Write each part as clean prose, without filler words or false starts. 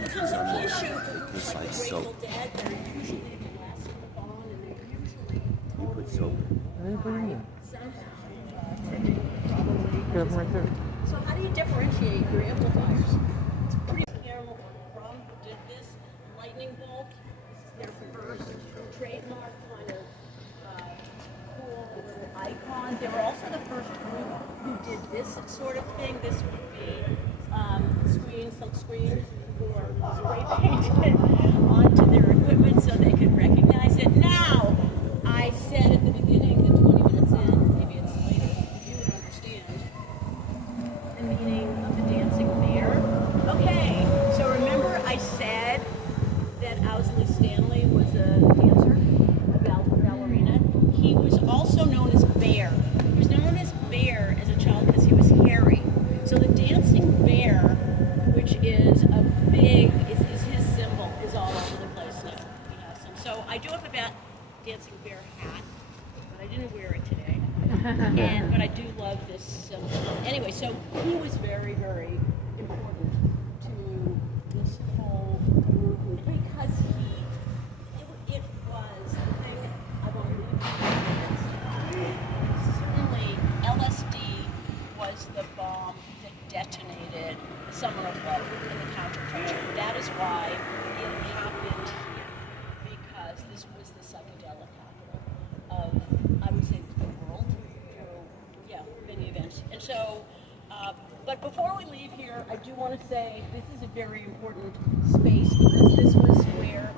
These are mush. It's like soap. You put soap. I didn't put it in. Get them right there. So how do you differentiate your amplifiers? It's pretty careful from did this lightning bolt. This is their first trademark kind of cool little icon. They were also the first group who did this sort of thing. This would be silk screens or spray painted onto their equipment so they could recognize it. Now, I said at the beginning that 20 minutes in, maybe it's later, you would understand the meaning of the dancing bear. Okay, so remember I said that Owsley Stanley was a dancer, a ballerina. He was also known as Bear. He was known as Bear as a child because he was hairy. So the dancing bear, which is a big, is his symbol, is all over the place now. He has some. So I do have a dancing bear hat, but I didn't wear it today. But I do love this symbol. Anyway, so he was very, very important to this whole movement because it was the thing I believe. Certainly, LSD was the bomb that detonated Summer of Love in the counterculture. That is why it happened here, because this was the psychedelic capital of, I would say, the world through, many events. And so, but before we leave here, I do want to say this is a very important space because this was where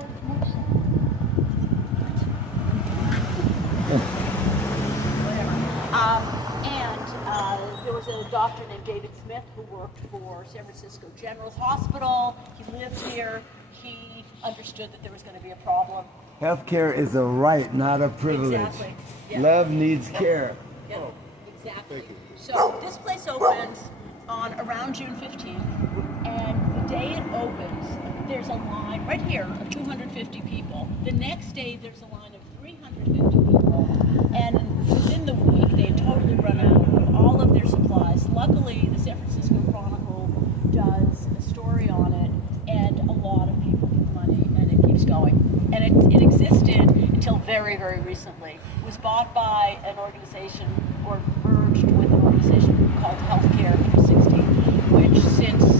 there was a doctor named David Smith who worked for San Francisco General Hospital. He lived here. He understood that there was going to be a problem. Healthcare is a right, not a privilege. Exactly. Yeah. Love needs care. Yeah, exactly. So this place opens on around June 15th, and the day it opens, there's a line right here of 250 people. The next day, there's a line of 350 people, and within the week, they had totally run out of all of their supplies. Luckily, the San Francisco Chronicle does a story on it, and a lot of people give money, and it keeps going. And it existed until very, very recently. It was bought by an organization, or merged with an organization called Healthcare 360, which since